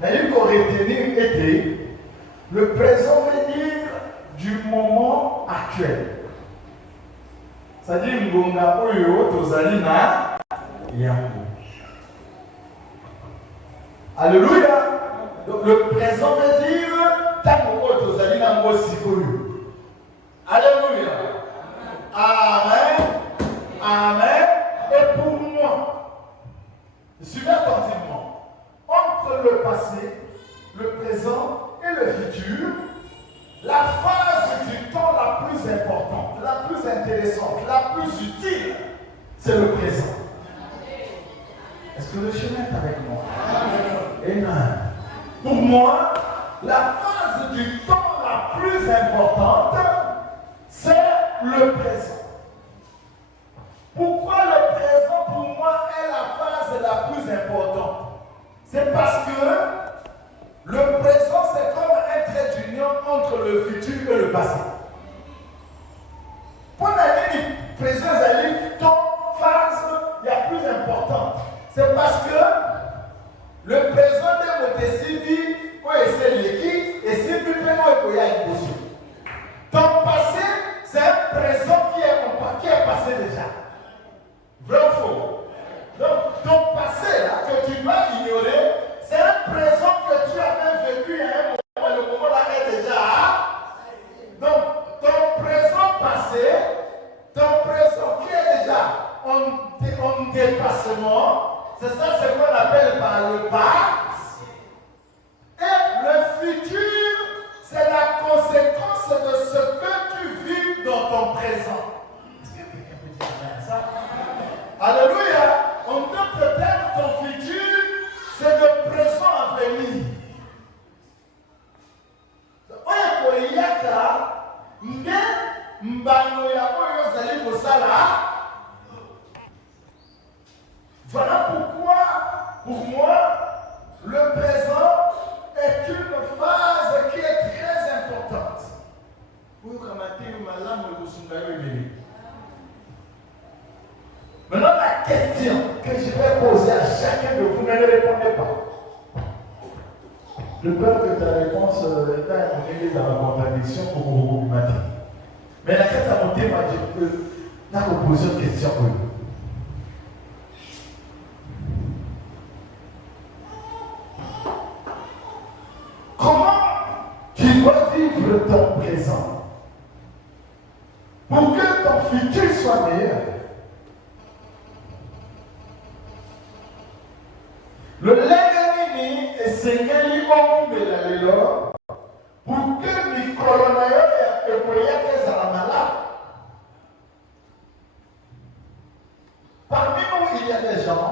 Mais une qu'on retenue était, le présent veut dire actuel. C'est-à-dire ngonga oyo tozali na yango. Alléluia. Donc le présent veut dire tango oyo tozali na ngo sikoyo. Alléluia. Amen. Amen. Et pour moi, suivez attentivement. Entre le passé, le présent et le futur, la phase du temps la plus importante, la plus intéressante, la plus utile, c'est le présent. Est-ce que le chemin est avec moi? Amen. Pour moi, la phase du temps la plus importante, c'est le présent. Pourquoi le présent pour moi est la phase la plus importante? C'est parce que le présent c'est comme un trait d'union entre le futur et le passé. Pour la présent, c'est la phase la plus importante. C'est parce que le présent de votre civi, c'est l'équipe et c'est plus vraiment qu'il y a une position. Ton passé, c'est un présent qui est passé déjà. Vrai ou faux? Donc, ton passé là, que tu dois ignorer, c'est un présent que tu avais vécu à un moment, le moment là est déjà. Donc, ton présent passé, ton présent qui est déjà en dépassement, c'est ça ce qu'on appelle par le passé. Et le futur, c'est la conséquence de ce que tu vis dans ton présent. Est-ce que quelqu'un peut dire ça? Alléluia. En d'autres termes, ton futur, c'est le présent à venir. Oye koyaka, mbe mbano ya oyo zali kosala. Voilà pourquoi, pour moi, le présent est une phase qui est très importante. Maintenant, la question que je vais poser à chacun de vous, ne répondez pas. Je peur que ta réponse est dans la contradiction pour vous matin. Mais la question à monter, moi, je peux vous poser une question. Comment tu dois vivre ton présent pour que ton futur soit meilleur? Le lendemain est sengeli ombela lelo pour que mikolo na yo ya ekoyaka ezala malade. Parmi nous, il y a des gens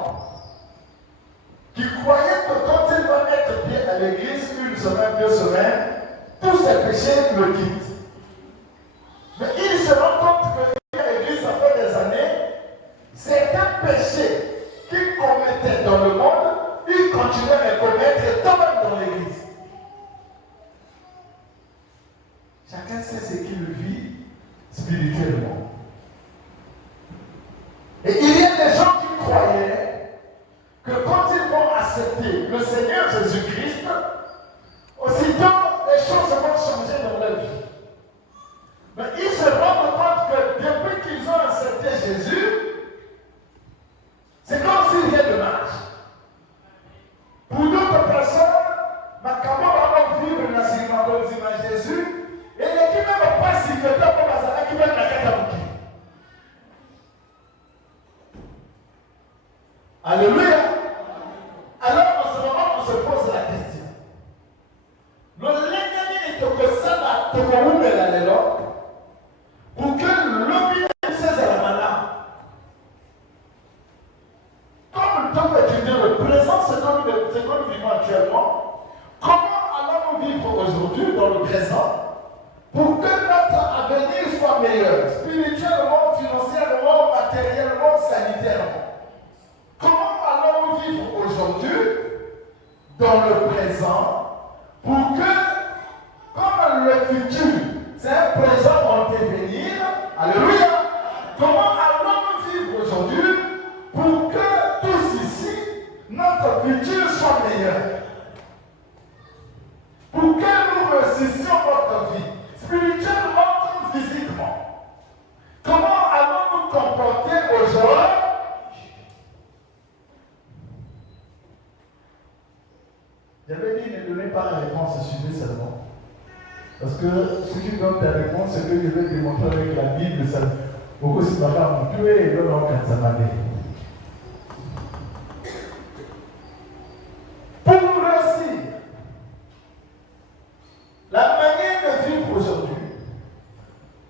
qui croyaient que quand ils vont être bien à l'église, une semaine, 2 semaines, tous ces péchés le quittent. Mais ils se rendent compte que l'église, ça fait des années, certains péchés qu'ils commettaient dans le monde, ils continuent à les commettre quand même dans l'église. Chacun sait ce qu'il vit spirituellement. Et il y a des gens qui croyaient que quand ils vont accepter le Seigneur Jésus-Christ, aussitôt les choses vont changer dans leur vie. Mais ils se rendent compte que depuis qu'ils ont accepté Jésus, c'est comme s'il y a de marche. Pour d'autres personnes, Makamo va vivre dans la synagogue de Jésus, et les qui même pas si que toi comme ça, qui même la Katabuki. Alléluia. Alors en ce moment, on se pose la question. Le lendemain est que ça là, te couvre la lélo, pour que l'objet cesse à la malade. Comme le temps d'étudier le présent, c'est comme nous vivons actuellement. Comment allons-nous vivre aujourd'hui dans le présent pour que notre avenir soit meilleur, spirituellement, financièrement, matériellement, sanitairement? Comment allons-nous vivre aujourd'hui dans le présent pour que, comme le futur, c'est un présent en devenir, alléluia, comment allons-nous vivre aujourd'hui pour que tous ici, notre futur soit meilleur? Pour que nous réussissions notre vie, spirituellement comme physiquement. pas la réponse, suivez seulement. Parce que ce qui donne ta réponse, c'est que je vais démontrer avec la Bible, ça. Beaucoup si papa mon tué et l'autre quand ça m'a dit. Pour réussir, la manière de vivre aujourd'hui,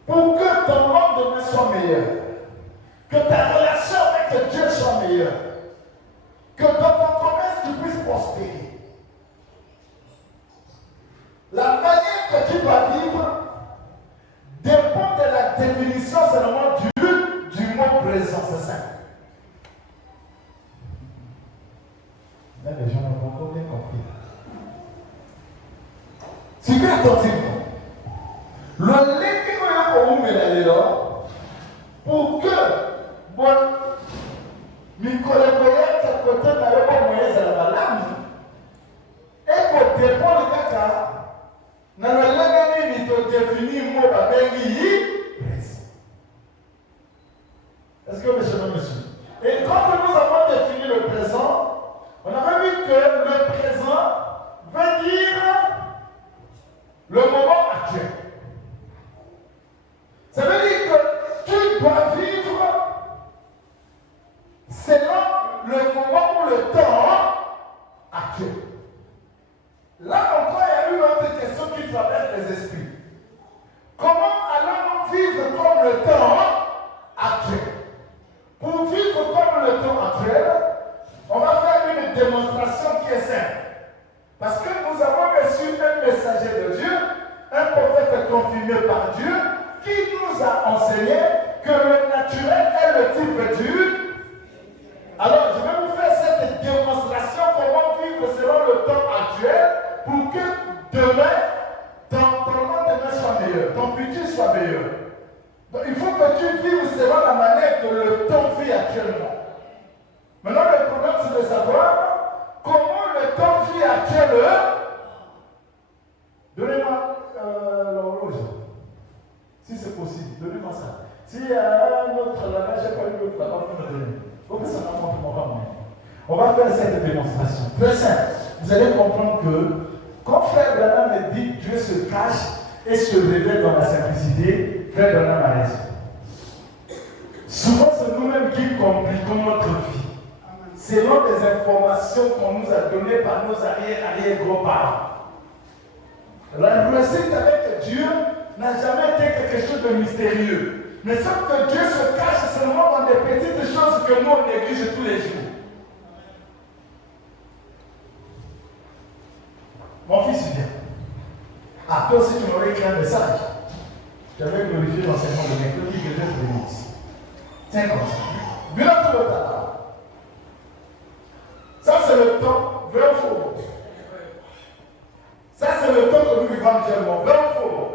pour que ton lendemain soit meilleur, que ta relation avec Dieu soit meilleure, que dans ton commerce tu puisses prospérer. La manière que tu dois vivre dépend de la définition seulement du mot présent, c'est ça. Là, les gens n'ont pas encore bien compris. Suivez attentivement. Le lait qui est pour que bon, mes collaborateurs qui côté de la moyenne à la malade, et pour dépendre le caca, dans le langage, il te définit le mot est-ce que monsieur? Et quand nous avons défini le présent, on a vu que le présent veut dire le moment actuel. Ça veut dire que tu dois vivre selon le moment ou le temps actuel. Là encore, il y a une autre question qui traverse les esprits. Comment allons-nous vivre comme le temps actuel? Pour vivre comme le temps actuel, on va faire une démonstration qui est simple. Parce que nous avons reçu un messager de Dieu, un prophète confirmé par Dieu, qui nous a enseigné que le naturel est le type du. Alors, je vais vous faire cette démonstration, comment vivre selon le temps actuel, pour que demain, ton lendemain soit meilleur, ton futur soit meilleur. Donc, il faut que tu vives selon la manière que le temps vit actuellement. Maintenant, le problème, c'est de savoir comment le temps vit actuellement. Donnez-moi l'horloge. Si c'est possible, donnez-moi ça. S'il y a un autre là-bas, je n'ai pas eu l'autre là-bas pour me donner. Ok, ça va m'en. On va faire cette démonstration. Très simple. Vous allez comprendre que quand Frère Branham dit que Dieu se cache et se révèle dans la simplicité, Frère Branham a raison. Souvent, c'est nous-mêmes qui compliquons notre vie. Selon les informations qu'on nous a données par nos arrière-grands-parents. La réussite avec Dieu n'a jamais été quelque chose de mystérieux. Mais sauf que Dieu se cache seulement dans des petites choses que nous on néglige tous les jours. Mon fils vient. Ah, toi aussi tu m'aurais écrit un message. J'avais glorifié l'enseignement de mercredi que Dieu te bénisse. Tiens comme ça. Viens tout le temps. Ça c'est le temps, vrai ou faux? Ça c'est le temps que nous vivons actuellement, vrai ou faux?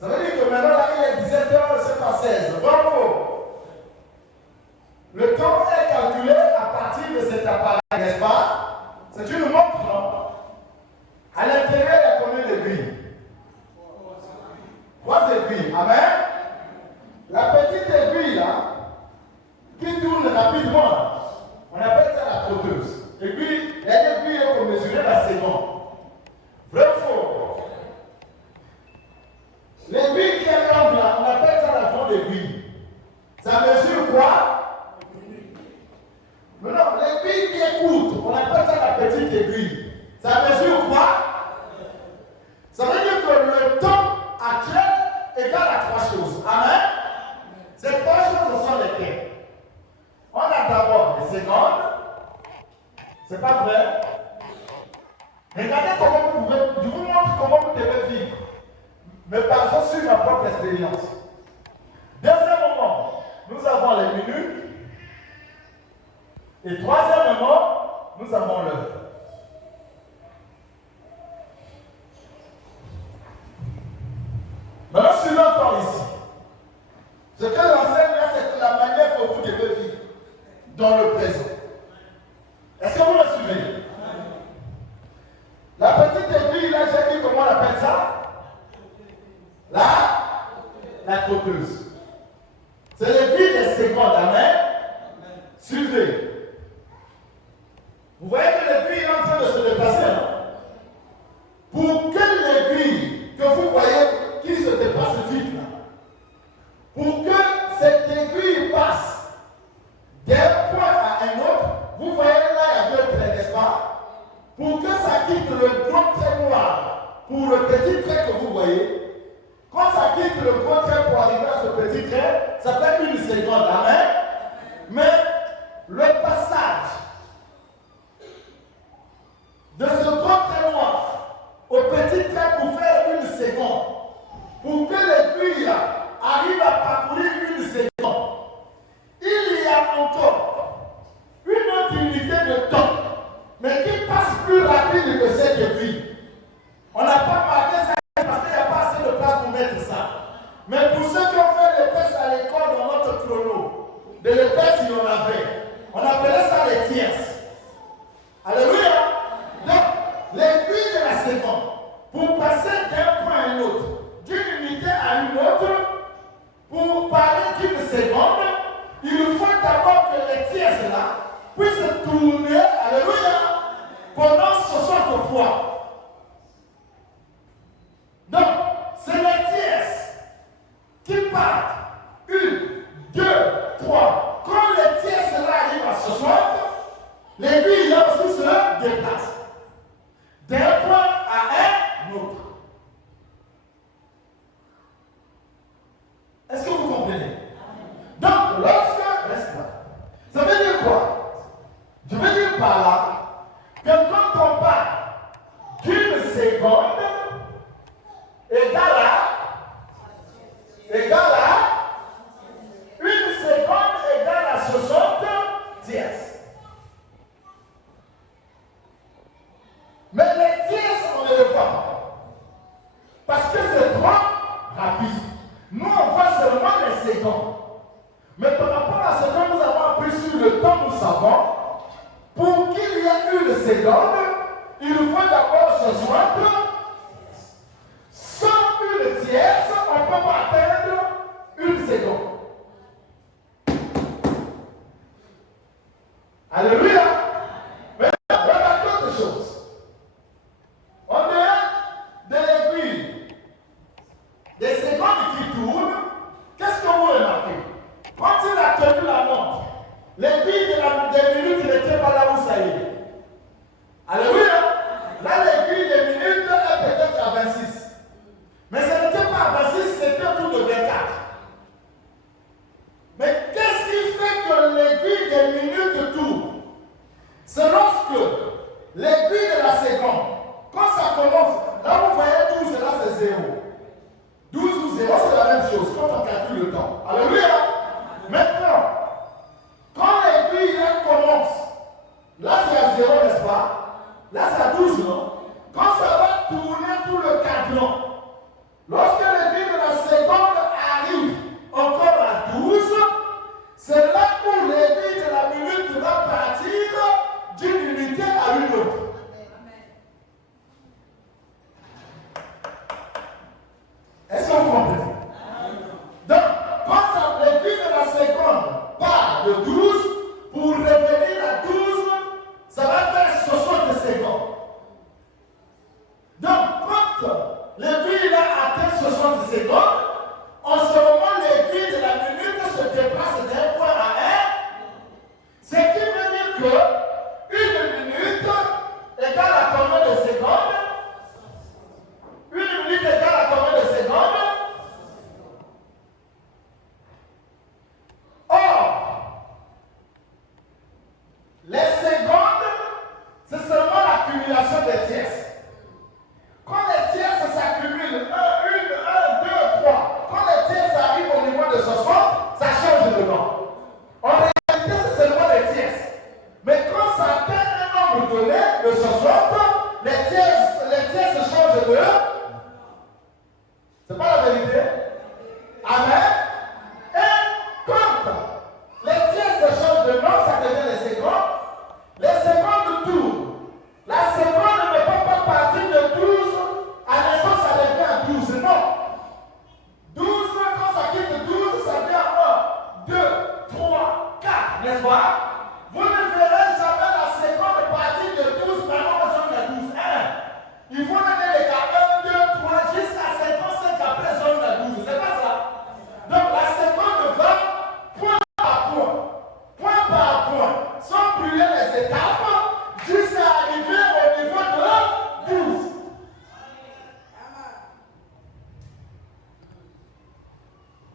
Ça veut dire que maintenant là il est 17h, c'est pas 16, vrai ou faux? Le temps est calculé à partir de cet appareil, n'est-ce pas? C'est une montre, non? À l'intérieur, il y a combien d'aiguilles? 3 aiguilles. Amen? La petite aiguille là, qui tourne rapidement, on appelle ça la trotteuse. Et puis, il y a une aiguille pour mesurer la seconde. Vrai ou faux? L'aiguille qui est grande là, on appelle ça la grande aiguille. Ça mesure quoi? Mais non, l'aiguille qui est courte, on appelle ça la petite aiguille. Ça mesure quoi? Ça veut dire que le temps actuel égale à 3 choses. Amen? Ces 3 choses sont lesquelles? On a d'abord les secondes. C'est pas vrai? Regardez comment vous pouvez. Je vous montre comment vous devez vivre. Mais basons sur ma propre expérience. Deuxièmement, nous avons les minutes. Et troisièmement, nous avons l'heure. Maintenant, suivons encore ici. Ce que j'enseigne là, c'est la manière que vous devez vivre dans le présent. Est-ce que vous me suivez? La petite aiguille, là, j'ai dit comment on appelle ça? La trotteuse. C'est l'aiguille des secondes. Amen? Suivez. Vous voyez que l'aiguille est en train de se déplacer, non? quitte le gros trait pour arriver à ce petit trait, ça fait 1 seconde. Amen. Mais le passage de ce gros trait noir au petit trait pour faire 1 seconde, pour que l'aiguille arrive à parcourir 1 seconde, il y a encore une autre unité de temps, mais qui passe plus rapide que cette aiguille. On n'a pas marqué ça parce qu'il n'y a pas assez de place pour mettre ça. Mais pour ceux qui ont fait l'épaisse à l'école dans notre chrono, de l'épaisse il y en avait. On appelait ça les tierces. Alléluia. Donc, l'aiguille de la seconde, pour passer d'un point à un autre, d'une unité à une autre, pour parler d'1 seconde, il faut d'abord que les tierces là puissent tourner, alléluia, pendant 60 fois. Donc, c'est les tierces qui partent. 1, 2, 3. Quand les tierces là arrivent à 60, l'aiguille là aussi se déplace d'un point à un autre. Est-ce que vous comprenez? Donc, lorsque... Reste là. Ça veut dire quoi? Je veux dire par là que quand on part d'1 seconde égale à 1 seconde égale à 60 tierces. Mais les tierces, on ne les voit pas. Parce que c'est trop rapide. Nous, on voit seulement les secondes. Mais par rapport à ce que nous avons appris sur le temps, nous savons, pour qu'il y ait 1 seconde, il faut d'abord se joindre. Sans 1 tierce, on ne peut pas atteindre 1 seconde. Alléluia. Mais remarquez autre chose. On est de l'aiguille. Des secondes qui tournent, qu'est-ce que vous remarquez? Quand il a tenu la montre, l'aiguille des minutes n'était pas là où ça y est. Alléluia. Là, l'aiguille des minutes est peut-être à 26. Mais ce n'était pas à 26, c'était autour de 24. Mais qu'est-ce qui fait que l'aiguille des minutes tourne? C'est lorsque l'aiguille de la seconde, quand ça commence, là vous voyez 12, là c'est 0. 12 ou 0, c'est la même chose quand on calcule le temps. Alléluia. Maintenant, quand l'aiguille commence, là c'est à 0, n'est-ce pas? Là c'est à 12, non? Quand ça va tourner tout le cadran, lorsque l'aiguille de la seconde arrive encore à 12, c'est là où l'aiguille de la minute va partir d'une unité à une autre. Est-ce que vous comprenez? Donc, quand l'aiguille de la seconde part de 12, pour revenir à 12, ça va faire 60 secondes. Donc, quand l'aiguille a atteint 60 secondes, en ce moment, l'aiguille de la minute se déplace d'un point à un. Ce qui veut dire que 1 minute égale à combien de secondes? 1 minute égale à combien de secondes? Or, les secondes, c'est seulement l'accumulation des tierces. Quand les tierces s'accumulent, 1, 2, 3, quand les tierces arrivent au niveau de 60, ça change de nom. En réalité, c'est seulement les tierces. Mais quand ça atteint un nombre donné de 60, les tierces changent de nom. C'est pas la vérité? Amen. Et quand les tierces changent de nom, ça devient les secondes. Les secondes tournent. La seconde ne peut pas partir de 12, à l'instant ça devient à 12. Non. 12, quand ça quitte 12, ça devient 1, 2,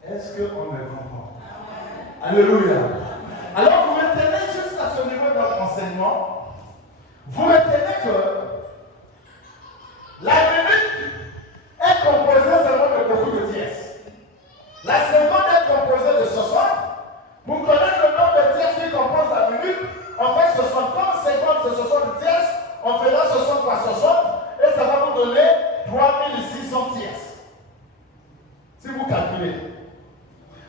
Est-ce qu'on me comprend? Alléluia. Alors vous retenez juste à ce niveau de notre enseignement, vous retenez que la minute est composée seulement de beaucoup de tierces. La seconde est composée de 60. Pour connaître le nombre de tierces qui composent la minute, on fait 60. Comme seconde c'est 60 tierces, on fait là 60 fois 60 et ça va vous donner 3600 tierces. Si vous calculez.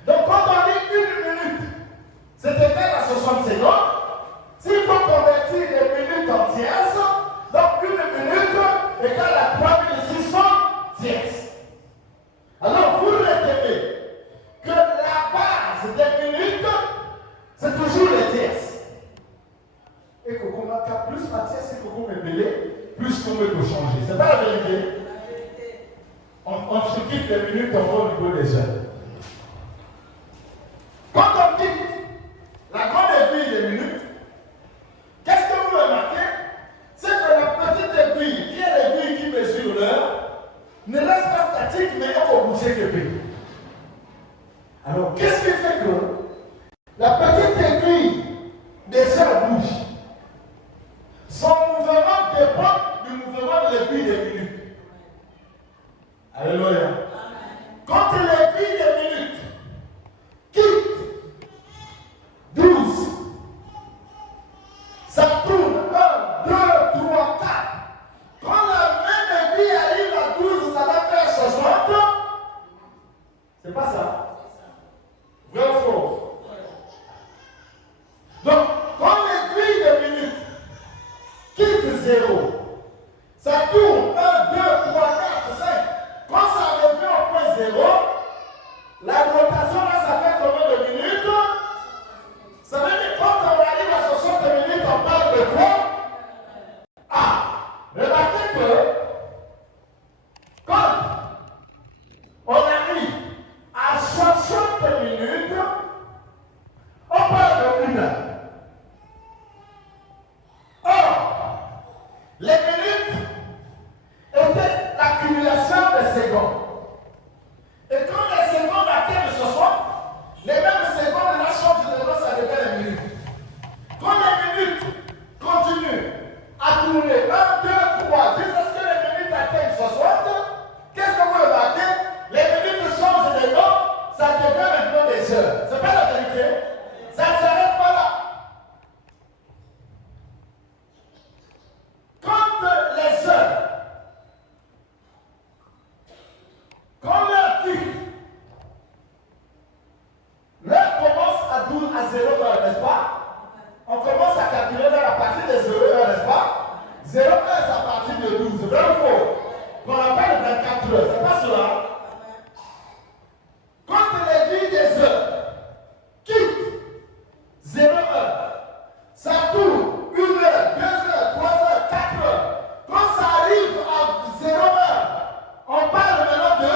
Donc quand on dit une minute, c'est égal à 60 secondes. S'il faut convertir les minutes en tierces, donc une minute égale à 3600 tierces. Alors vous retenez que la base des minutes, c'est toujours les tierces. Et que comme plus ma tierce, et que vous me mêlez, plus qu'on peut changer. C'est pas la vérité. On se quitte les minutes, on va au niveau des heures. Quand on quitte la grande aiguille des minutes, qu'est-ce que vous remarquez? C'est que la petite aiguille, qui est l'aiguille qui mesure l'heure, ne reste pas statique, mais elle va bouger quelque peu. Alors, qu'est-ce qui fait que la petite aiguille des heures bouge? Son mouvement dépend du mouvement de l'aiguille des minutes. Alléluia. Quand l'aiguille des minutes quitte 12, ça tourne 1, 2, 3, 4. Quand la même aiguille arrive à 12, ça va faire 60. C'est pas ça. Vrai ou faux? Donc, quand l'aiguille de minute quitte 0, ça tourne 1, 2, 3, 4, 5. Quand ça revient au point 0, la rotation là, ça fait combien de minutes? Ça veut dire quand on arrive à 60 minutes, on parle de quoi? Ah, remarquez que quand on arrive à 60 minutes, on parle de 1 heure. Or, les minutes étaient l'accumulation des secondes. Et quand les secondes atteignent 60, les mêmes secondes la changent de temps, ça devient les minutes. Quand les minutes continuent à tourner 1, 2, 3, jusqu'à ce que les minutes atteignent 60, qu'est-ce que vous remarquez? Les minutes changent de temps, ça devient maintenant des heures. C'est pas la vérité? Ça ne s'arrête pas là. Quand les heures, quand l'heure tique, l'heure commence à 12 à 0 heures, n'est-ce pas? On commence à calculer l'heure à partir de 0 heures, n'est-ce pas? 0 heures, c'est à partir de 12. Vrai ou faux? Qu'on appelle 24 heures, c'est pas cela? Quand l'aiguille des heures quitte 0 heure, ça tourne 1 heure, 2 heures, 3 heures, 4 heures. Quand ça arrive à 0 heure, on parle maintenant de.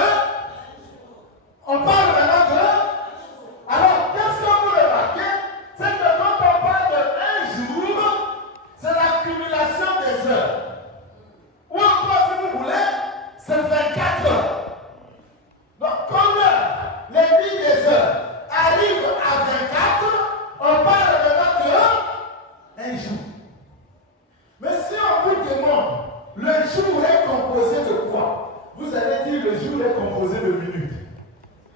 Alors, qu'est-ce que vous remarquez? C'est que quand on parle de 1 jour, c'est l'accumulation des heures. Ou encore, si vous voulez, c'est 24 heures. Donc, quand l'aiguille des heures arrive à 24, on parle maintenant de 1 jour. Mais si on vous demande, le jour est composé de quoi? Vous allez dire, le jour est composé de minutes.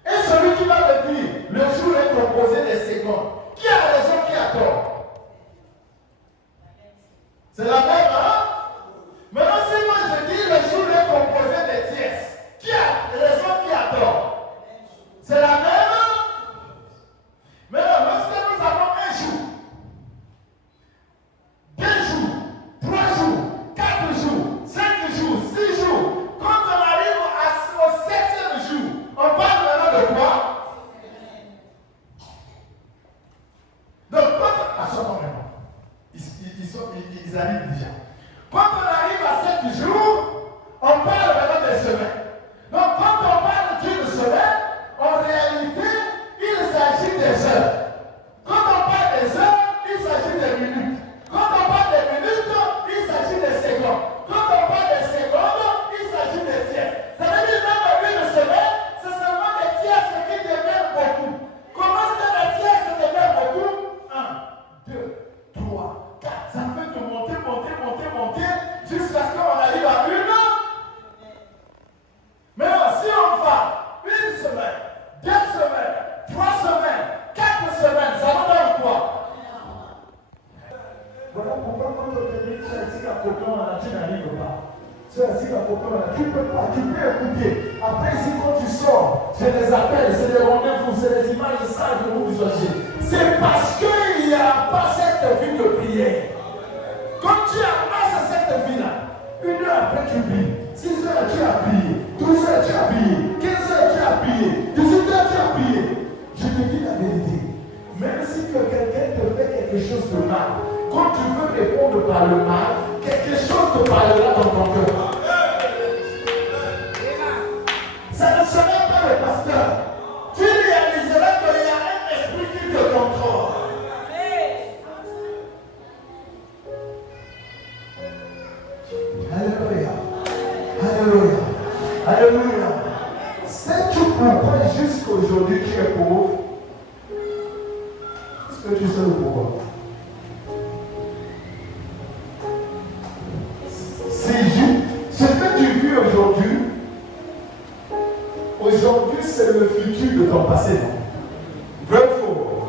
Et celui qui va me dire, le jour est composé de secondes. Qui a raison, qui a tort? C'est la même, hein? Maintenant, si moi je dis, le jour est composé de tierces, qui a raison, qui a tort? tu n'arrives pas. Tu as dit à copain, tu ne peux pas, tu peux écouter. Après, si quand tu sors, c'est des appels, c'est des rendez-vous, c'est des images sales que vous visualisez. C'est parce qu'il n'y a pas cette vie de prière. Quand tu amasses cette vie-là, 1 heure après tu pries, 6 heures tu as prié, 12 heures tu as prié, 15 heures tu as prié, 18 heures tu as prié. Je te dis la vérité. Même si que quelqu'un te fait quelque chose de mal, quand tu veux répondre par le mal, quelque chose te parlera dans ton cœur. Ça ne sera pas le pasteur. Tu réaliseras qu'il y a un esprit qui te contrôle. Alléluia. Alléluia. Alléluia. Sais-tu pourquoi jusqu'aujourd'hui tu es pauvre? Est-ce que tu sais le pourquoi? C'est juste. Ce que tu vis aujourd'hui, c'est le futur de ton passé. Vrai ou faux?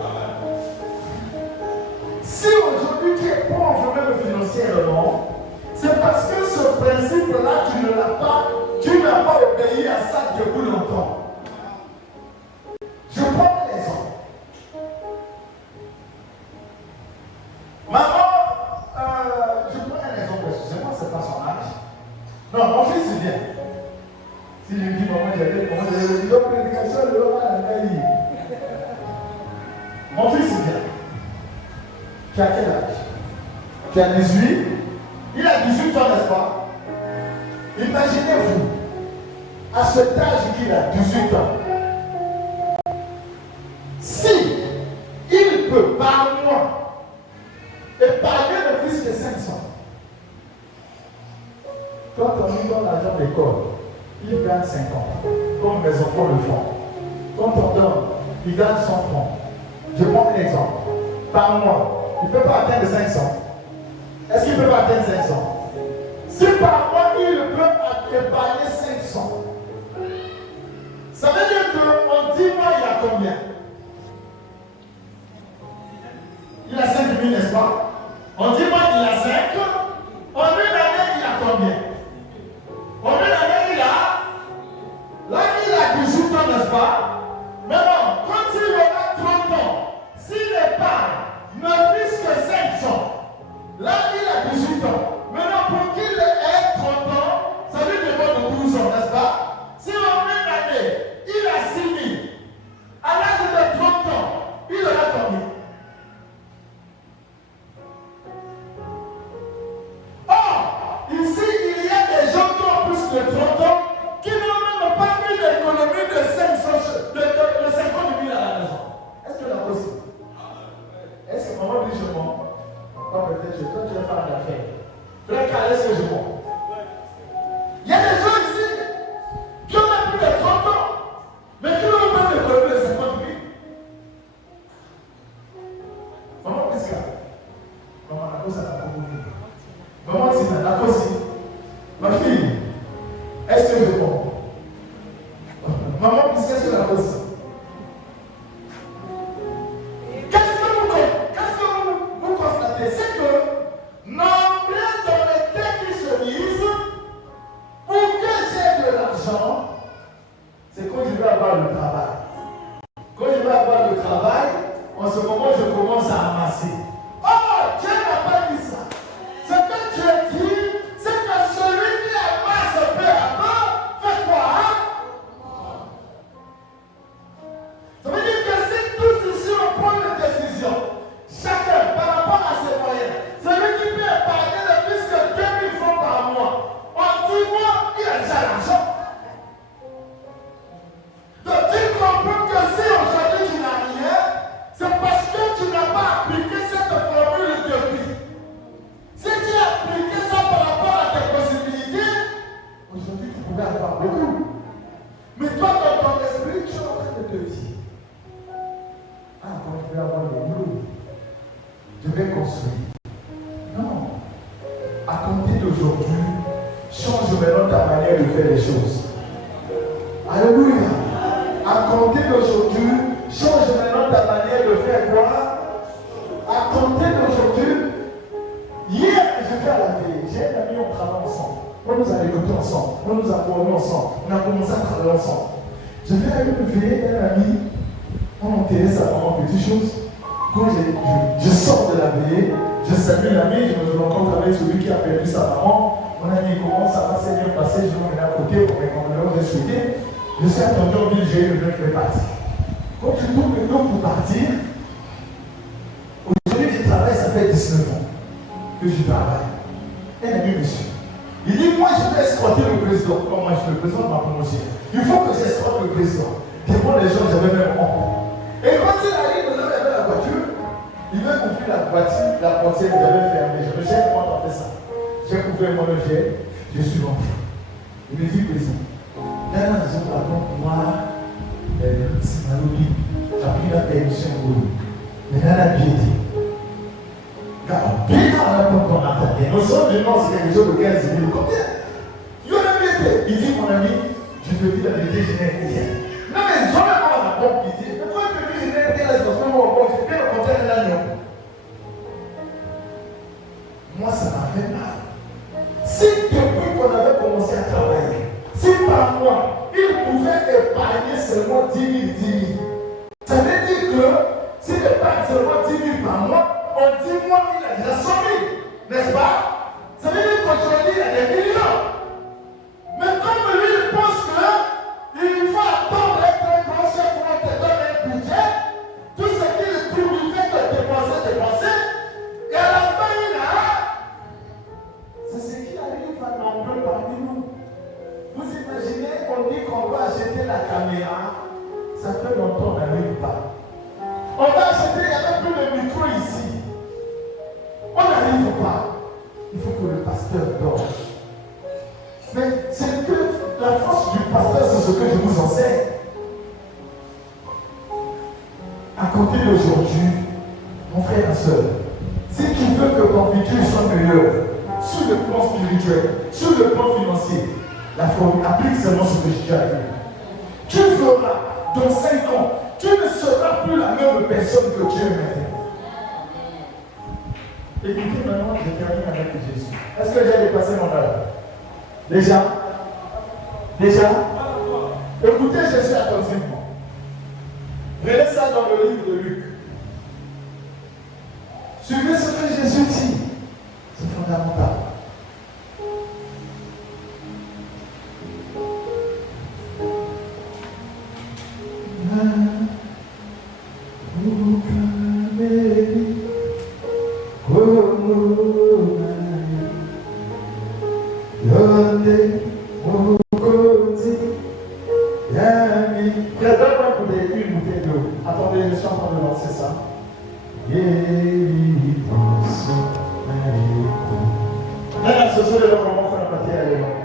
Si aujourd'hui tu es pauvre même financièrement, c'est parce que ce principe-là, tu n'as pas obéi à ça depuis longtemps. Je prends un exemple. Maman, je prends un exemple, excusez-moi, c'est pas son âge. Non, mon fils il vient. Si je dis maman, j'allais dire, prédication, le roi la vie. Mon fils il vient. Tu as quel âge? Tu as 18? Il a 18 ans, n'est-ce pas? Imaginez-vous, à cet âge qu'il a, 18 ans, si il peut par mois épargner le fils de 500, quand on lui donne l'argent d'école, il gagne 50, comme mes enfants le font. Quand on donne, il gagne 100 francs. Je prends un exemple. Par mois, il ne peut pas atteindre 500. Est-ce qu'il ne peut pas atteindre 500? Si par mois, il peut épargner 500, ça veut dire qu'en 10 mois, il a combien? Il a 5 000, n'est-ce pas? En 10 mois, il a 5. En 1 année, il a combien? En 1 année, il a... Là, il a 18 ans, n'est-ce pas? Maintenant, quand il aura 30 ans, s'il épargne ne plus que 500, là, il a 18 ans. Maintenant, pour qu'il ait 30 ans, ça lui demande 12 ans, n'est-ce pas? Si en 1 année, il a 6 000, à l'âge de 30 ans, il aura combien? Or, ici, il y a des gens qui ont plus de 30 ans qui n'ont même pas eu l'économie de 50 000 à la maison. Est-ce que c'est possible? Est-ce que maman dit je mens? Pas peut-être, toi tu vas faire l'affaire. Frère Carl, est-ce que je mens? Il y a des gens ici qui ont plus de 30 ans, mais qui n'ont pas l'économie de 50 000. Maman, qu'est-ce qu'il y a? Maman, la cause, ça n'a pas beaucoup. Maman, c'est la cause. Ma fille, est-ce que je mens? Maman, qu'est-ce que c'est la cause? Qu'est-ce que vous constatez? C'est que nombreux dans les têtes qui se disent pour que j'ai de l'argent, c'est quand je vais avoir le travail. Quand je vais avoir le travail, en ce moment, je commence à amasser. Oh, Dieu n'a pas dit ça. Ce que Dieu dit, c'est que celui qui amasse peu à peu fait quoi? Ça veut dire que si tous ici on prend une décision, chacun par rapport à ses moyens, celui qui peut épargner de plus que 2 000 francs par mois, en 10 mois, il a déjà l'argent. Donc tu comprends que si aujourd'hui tu n'as rien, c'est parce que tu n'as pas appliqué cette formule depuis. Si tu as appliqué ça par rapport à tes possibilités, aujourd'hui tu pourrais avoir beaucoup. Mais toi, dans ton esprit, tu es en train de te dire, ah, quand je vais avoir le boulot, je vais construire. Non. À compter d'aujourd'hui, change maintenant ta manière de faire les choses. Alléluia. À compter d'aujourd'hui, change maintenant ta manière de faire quoi? À compter d'aujourd'hui, hier, je fais la veille. J'ai un ami, on travaille ensemble. On nous a écoutés ensemble. On nous a formés ensemble. On a commencé à travailler ensemble. Je vais aller me veiller un ami. On a enterré sa maman, petite chose. Quand je sors de la veillée, je salue l'ami, je me rencontre avec celui qui a perdu sa maman. Mon ami commence, ça va, c'est bien passé, je vais à côté pour mes compagnons de souhaiter. Je suis attendu en ville, j'ai eu le mec qui est parti. Quand je tourne le dos pour partir, aujourd'hui je travaille, ça fait 19 ans que je travaille. Un ami me suit. Il dit, moi je vais escorter le président. Comme moi je suis le président de ma promotion. Il faut que j'escorte le président. Devant les gens, j'avais même honte. Et quand il arrive, il avait la voiture, il veut ouvrir la voiture, la portière, j'avais fermé. Je me dis, comment on a fait ça? J'ai ouvert mon objet, je suis rentré. Il me dit, président, dans la maison, par contre, moi, c'est ma lobby, j'ai pris la permission au boulot. Mais dans la piété, car bien avant qu'on attendait, nous sommes venus, c'est quelque chose de 15 000. Combien? Il y en a bien. Il dit, mon ami, je te dis la vérité, je n'ai rien. Non, mais jamais on a bon qui dit, mais toi, tu me dis, je n'ai rien, parce que moi, je vais le compter de l'agneau. Moi, ça m'a fait mal. Si depuis qu'on avait commencé à travailler, si par mois, il pouvait épargner seulement 10 000, ça veut dire que s'il épargne seulement 10 000 par mois, en 10 mois, il a déjà 100 000, n'est-ce pas? Ça veut dire qu'aujourd'hui, il a des millions. Mais comme lui, il pense qu'il faut attendre d'être un grand chef pour te donner un budget, tout ce qu'il trouve, il fait que dépenser, et à la fin, il a. C'est ce qui arrive à nombreux parmi nous. Vous imaginez qu'on dit qu'on va acheter la caméra, ça fait longtemps qu'on n'arrive pas. On va acheter, il n'y a même plus de micro ici. On n'arrive pas. Il faut que le pasteur dorme. Mais c'est que la force du pasteur, c'est ce que je vous enseigne. À côté d'aujourd'hui, mon frère et soeur, si tu veux que ton futur soit meilleur, sur le plan spirituel, sur le plan financier, la formule applique seulement ce que je t'ai dit. Tu feras dans 5 ans, tu ne seras plus la même personne que tu es maintenant. Écoutez maintenant, je termine avec Jésus. Est-ce que j'ai dépassé mon âge? Déjà? Écoutez Jésus attentivement. Prenez ça dans le livre de Luc. Suivez ce que Jésus dit. C'est fondamental. Attendez, je suis en train de lancer ça. Maintenant, ce sont les moments qu'on a parti à l'époque.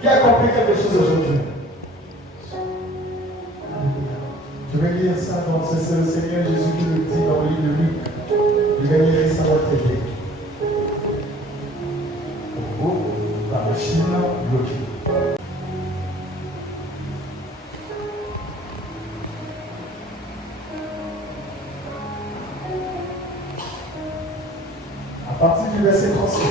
Qui a compris quelque chose aujourd'hui? Je vais lire ça, donc c'est le Seigneur Jésus qui le dit dans le livre de Luc. Je vais lire ça, va t'aider. Oh, la machine bloquée. À partir du verset 37,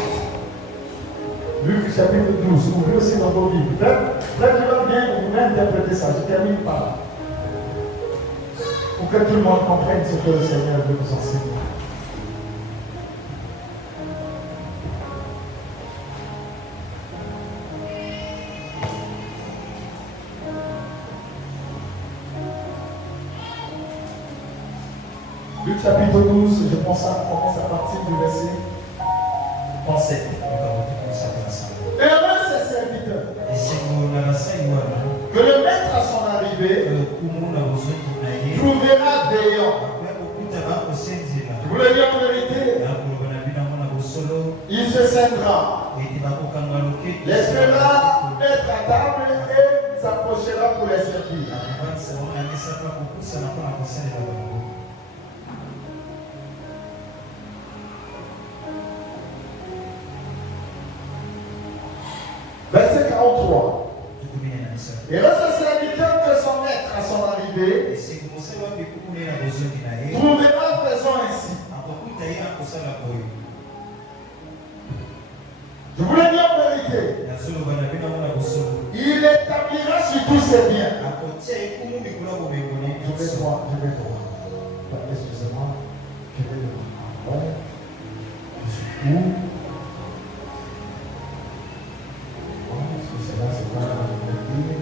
Luc chapitre 12, ouvrez aussi dans vos Bibles. Frère, tu vas bien vous interpréter ça, je termine par là. Pour que tout le monde comprenne ce que le Seigneur veut nous enseigner. Luc chapitre 12, je pense à commence à partir du verset 37. Et avec ses serviteurs, que le maître à son arrivée trouvera veillant. Je vous le dis en vérité, il se scindra, laissera être à table et s'approchera pour les servir. Verset 43. Et le serviteur que son maître à son arrivée trouvera faisant ainsi. Je vous le dis en vérité. Il établira sur tous ses biens. Je vais voir. Excusez-moi. Je vais voir. Je suis où? Est-ce que c'est là, c'est pas là, je vais dire.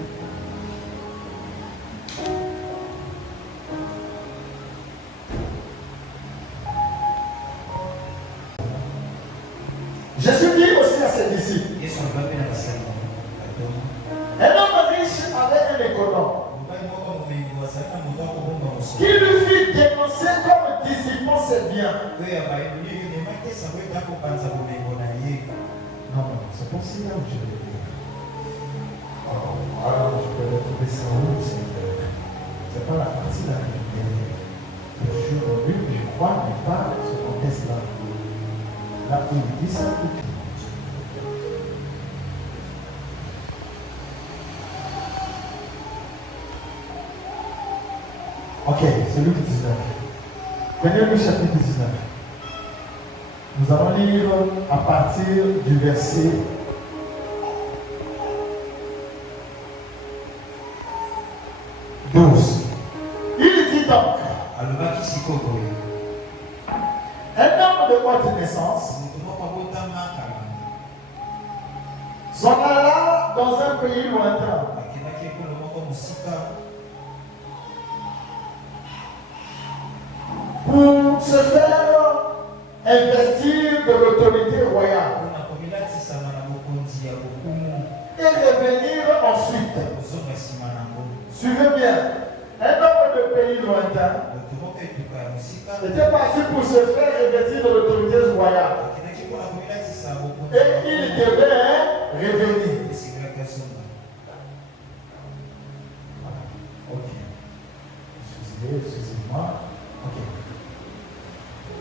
Jésus dit aussi à ses disciples. Un homme riche avait un économe qui lui fit dénoncer comme dissipant ses biens. Non, c'est pour cela que je vais dire. Alors, je peux retrouver ça où? C'est pas la partie là que je jure, lui, je crois, mais pas ce contexte-là. Là où il dit ça, tout. Ok, c'est Luc 19. Prenez Luc chapitre 19. Nous allons lire à partir du verset 12. Il dit donc, un homme de haute naissance s'en alla dans un pays lointain pour se faire investir de l'autorité royale et revenir ensuite. Suivez bien, un homme de pays lointain était parti pour se faire investir de l'autorité royale et il devait revenir. Ok. Excusez-moi. Ok.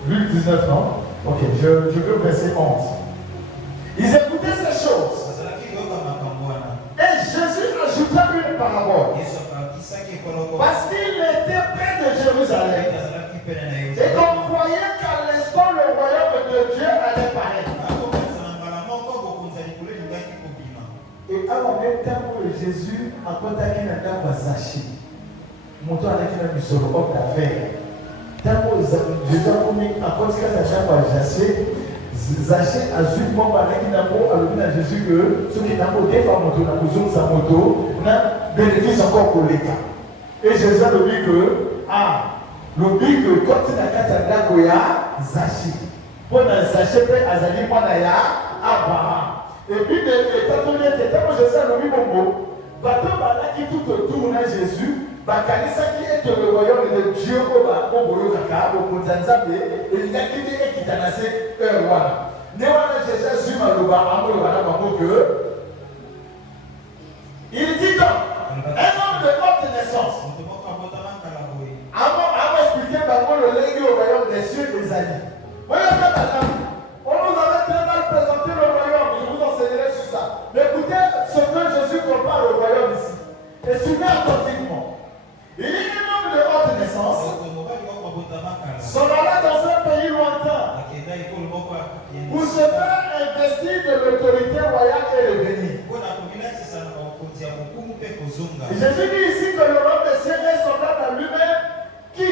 Luc 19, non? Ok, je veux verset 11. Ils écoutaient ces choses. Et Jésus ajouta une parabole. Parce qu'il était près de Jérusalem. Et qu'on croyait qu'à l'instant le royaume de Dieu allait paraître. Et en même temps que Jésus a contacté un homme Zaché. Montant avec un musolo homme d'affaires. Tant que Jésus a commis à côté de Zaché, Zaché a vu moi avec un amour à Jésus que ceux qui n'ont pas de moto, n'a pas besoin de sa moto, n'a bénéfice encore pour l'État. Et Jésus a dit que le but que quand il a fait Goya, Zaché. Pour Zaché, Azali Manaya, Abraham. Et puis, quand Jésus a dit Bongo, bateau qui tout autour de Jésus, Bakanisa qui est le royaume de Dieu, au Boyozaka, au Konzanzabe, et il y a qui est qui t'a laissé roi. Néanmoins, Jésus a dit il dit donc, un homme de haute naissance. Avant d'expliquer le légué au royaume des cieux et des alliés. Voyez ça, on nous avait très mal présenté le royaume, je vous enseignerai sur ça. Mais écoutez ce que Jésus compare au royaume ici. Et suivez attentivement. Il y a un homme de haute naissance. S'en alla dans un pays lointain pour se faire investir de l'autorité royale et revenir. Jésus dit ici que le royaume des cieux est semblable à lui-même qui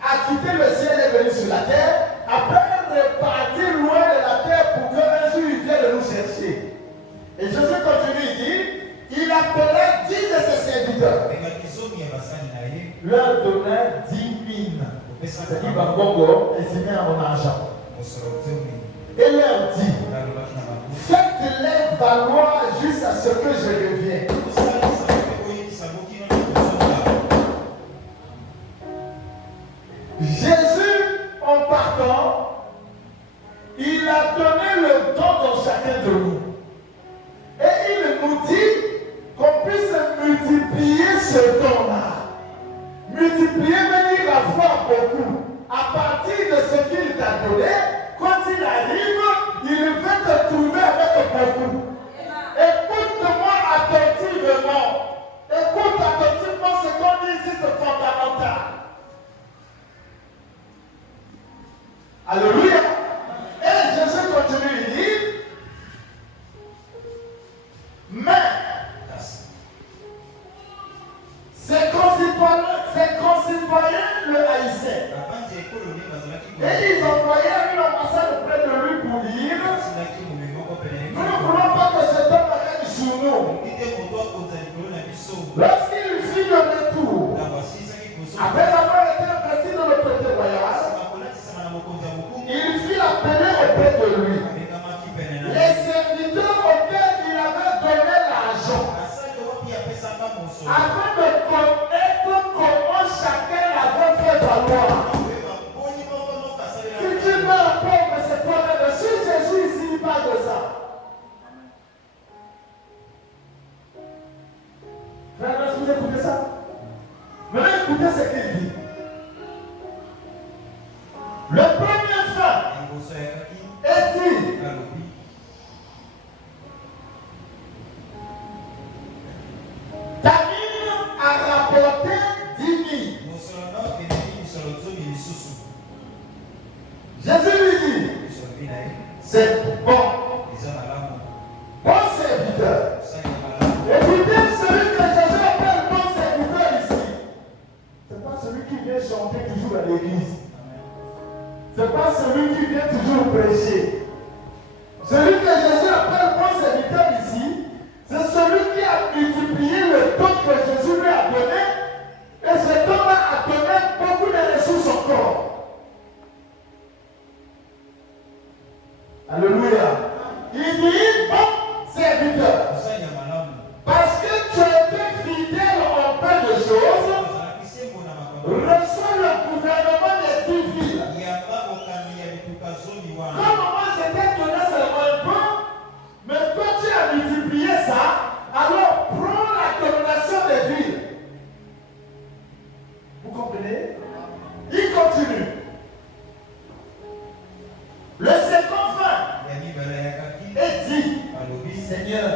a quitté le ciel et est venu sur la terre après être parti loin de la terre pour qu'un jour il vienne nous chercher. Et Jésus continue, il dit, il appela 10 de ses serviteurs. Leur donna 10 000. C'est-à-dire, Bangongo, et c'est à mon argent. Et leur dit, faites-les valoir jusqu'à ce que je revienne. Jésus, en partant, il a donné le don dans chacun de nous. Et il nous dit qu'on puisse multiplier ce don-là. Multiplier veut dire avoir beaucoup. À partir de ce qu'il t'a donné, quand il arrive, il veut te trouver avec beaucoup. Écoute-moi attentivement. Écoute attentivement ce qu'on dit ici, c'est fondamental. Alléluia. Et Jésus continue, il dit, Et ils envoyèrent une ambassade auprès de lui pour dire nous ne voulons pas que cet homme règne sur nous. Lorsqu'il fit le retour, après avoir été investi dans le côté royal, il fit appeler auprès de lui les serviteurs auxquels il avait donné l'argent afin de connaître comment chacun l'avait fait valoir. Si tu meurs pauvre, c'est toi-même. Si Jésus ici, il parle de ça. Frère, est-ce que vous écoutez ça? Maintenant, écoutez ce qu'il dit. Le premier fin est dit Tamine a rapporté 10 000. Jésus lui dit c'est bon. Bon serviteur. Écoutez celui que Jésus appelle bon serviteur ici. C'est pas celui qui vient chanter toujours à l'église. C'est pas celui qui vient toujours prêcher. Celui que Jésus appelle bon serviteur ici, c'est celui qui a multiplié le don que Jésus lui a donné. Et cet homme a donné beaucoup de ressources encore. Alléluia. Il dit bon serviteur. Parce que tu as été fidèle en peu de choses, reçois le gouvernement des 10 villes. Comme moi je t'ai donné seulement un peu, mais toi tu as multiplié ça, alors prends la domination des villes. Vous comprenez? Il continue. Le second fin est dit Seigneur,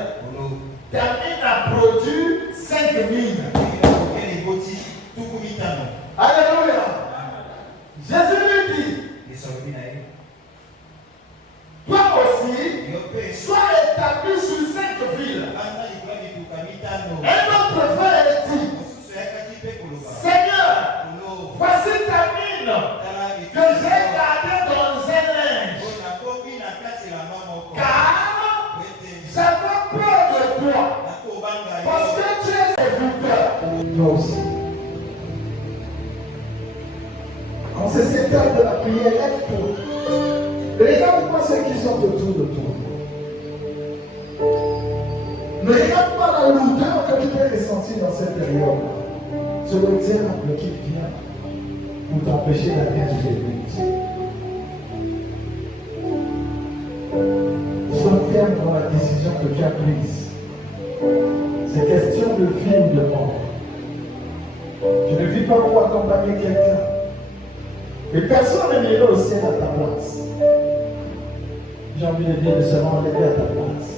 Tamine a produit 5 000. Alléluia. Jésus lui dit toi aussi, sois établi sur 5 villes. Un autre frère dit Seigneur, voici Tamine que j'ai gardée dans un linge. Car j'avais peur de toi. Parce que tu es serviteur. Toi aussi. Quand c'est cette heure de la prière, lève-toi. Regarde-moi ceux qui sont autour de toi. Ne regarde pas la lourdeur que tu peux ressentir dans cette période. C'est le diable qui vient pour t'empêcher d'atteindre tes buts. Sois ferme dans la décision que tu as prise. C'est question de vie ou de mort. Tu ne vis pas pour accompagner quelqu'un. Et personne ne viendra au ciel à ta place. J'ai envie de dire de se rendre à ta place.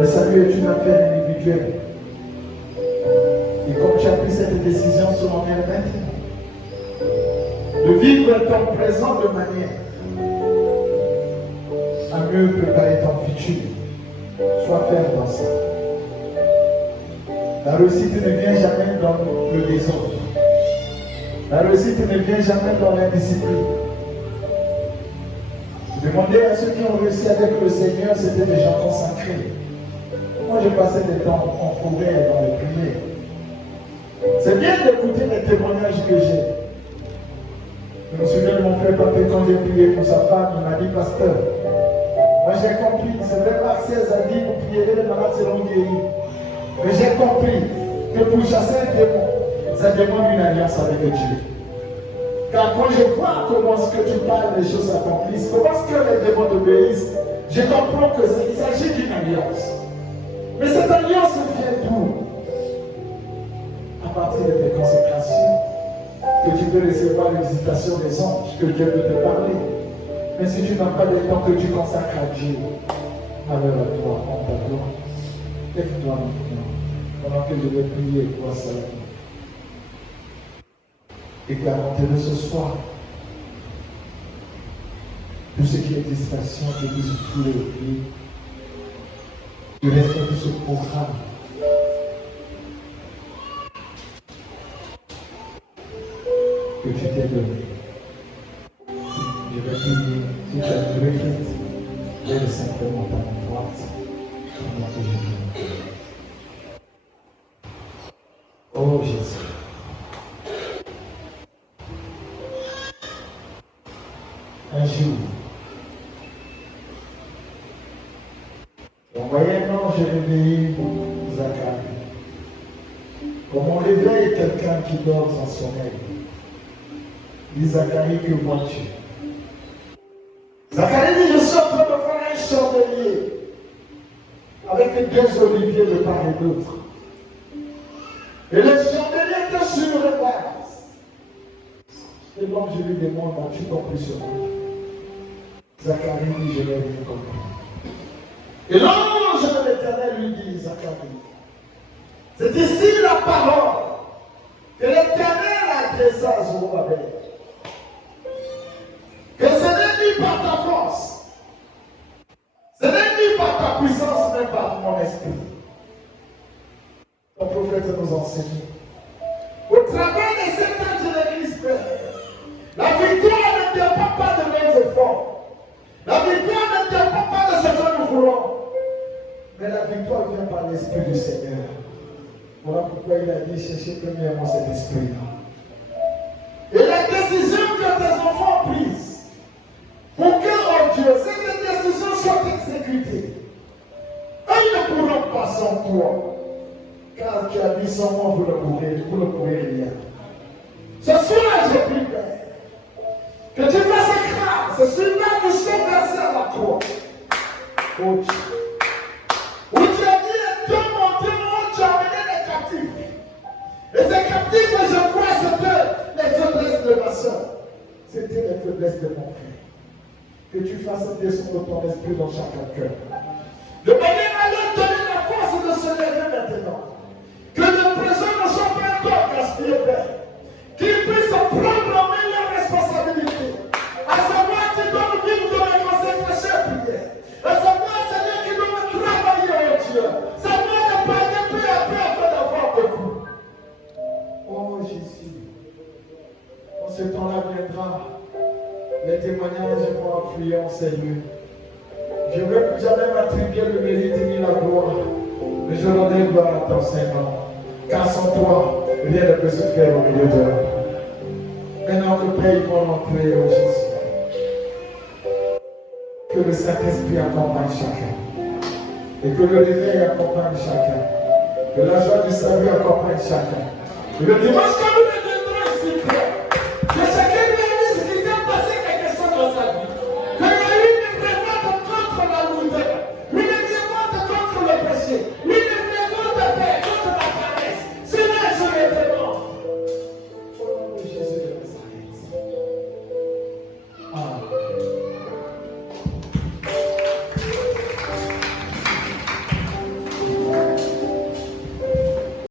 Le salut est une affaire individuelle. Et comme tu as pris cette décision, selon elle maintenant, de vivre ton présent de manière à mieux préparer ton futur, sois ferme dans ça. La réussite ne vient jamais dans le désordre. La réussite ne vient jamais dans l'indiscipline. Demandez à ceux qui ont réussi avec le Seigneur, c'était des gens consacrés. Moi, j'ai passé des temps en forêt dans les prières. C'est bien d'écouter les témoignages que j'ai. Je me souviens de mon frère Papé, quand j'ai prié pour sa femme, il m'a dit, pasteur, moi j'ai compris, c'est vrai, Marc 16 a dit, vous prierez, les malades seront guéris. Mais j'ai compris que pour chasser un démon, ça demande une alliance avec Dieu. Car quand je vois comment ce que tu parles, les choses s'accomplissent, comment ce que les démons obéissent, je comprends qu'il s'agit d'une alliance. Mais cette alliance vient d'où? À partir de tes consécrations, que tu peux recevoir les visitations des anges, que Dieu peut te parler. Mais si tu n'as pas de temps que tu consacres à Dieu, alors à toi, en ta gloire, lève-toi maintenant, pendant que je vais prier pour ça. Et garantez-le ce soir. Tout ce qui est distraction, de tous les pieds, de respecter ce programme. que tu t'es donné. Je vais te dire, si tu as une requête, lève simplement ta main droite pendant que je viens. Oh Jésus. Un jour, on voyait un ange réveiller Zacharie. Comme on réveille quelqu'un qui dort sans sommeil. Dit Zacharie, que vois-tu? Zacharie dit, je suis en train de faire un chandelier avec deux oliviers de part et d'autre. Et le chandelier était sur le base. Et donc je lui demande, as-tu compris ce mot? Zacharie dit, je n'ai rien compris. Et l'ange de l'Éternel lui dit, Zacharie, c'est ici la parole que l'Éternel a adressée à Zorobabel. Que ce n'est ni par ta force, ce n'est ni par ta puissance, mais par mon esprit. Le prophète nous enseigne. Au travers de cet âge de l'Église, la victoire ne dépend pas de nos efforts. La victoire ne dépend pas de ce que nous voulons. Mais la victoire vient par l'Esprit du Seigneur. Voilà pourquoi il a dit, cherchez premièrement cet esprit-là. Et la décision que tes enfants ont prise, pour que, oh Dieu, cette décision soit exécutée. Ils ne pourront pas sans toi. Car tu as dit sans moi, vous ne pourrez rien. Ce soir, j'ai pris Père. Que tu fasses grâce. C'est celui-là qui sont versés à la croix. Oh Dieu. Où tu as dit, et Dieu mon Dieu, tu as amené les captifs. Et ces captifs, je crois, c'était les faiblesses de ma soeur. C'était les faiblesses de mon frère. Que tu fasses descendre ton esprit dans chacun cœur. De manière à leur donner la force de se lever maintenant. Que les présents ne soient pas encore gaspillés, Père. Qu'ils puissent prendre en main leurs responsabilités. À savoir qu'ils doivent vivre dans la consécration prière. À savoir, Seigneur, qu'ils doivent travailler, oh Dieu. Savoir ne pas aller peu à peu afin d'avoir beaucoup. Oh Jésus. Quand ce temps-là viendra, les témoignages vont affluer en Seigneur. Je ne veux plus jamais m'attribuer le mérite ni la gloire. Mais je rendrai gloire à ton Seigneur. Car sans toi, rien ne peut se faire au milieu de nous. Maintenant que Père, ils vont entrer au Jésus. Que le Saint-Esprit accompagne chacun. Et que le réveil accompagne chacun. Que la joie du salut accompagne chacun. Et le dimanche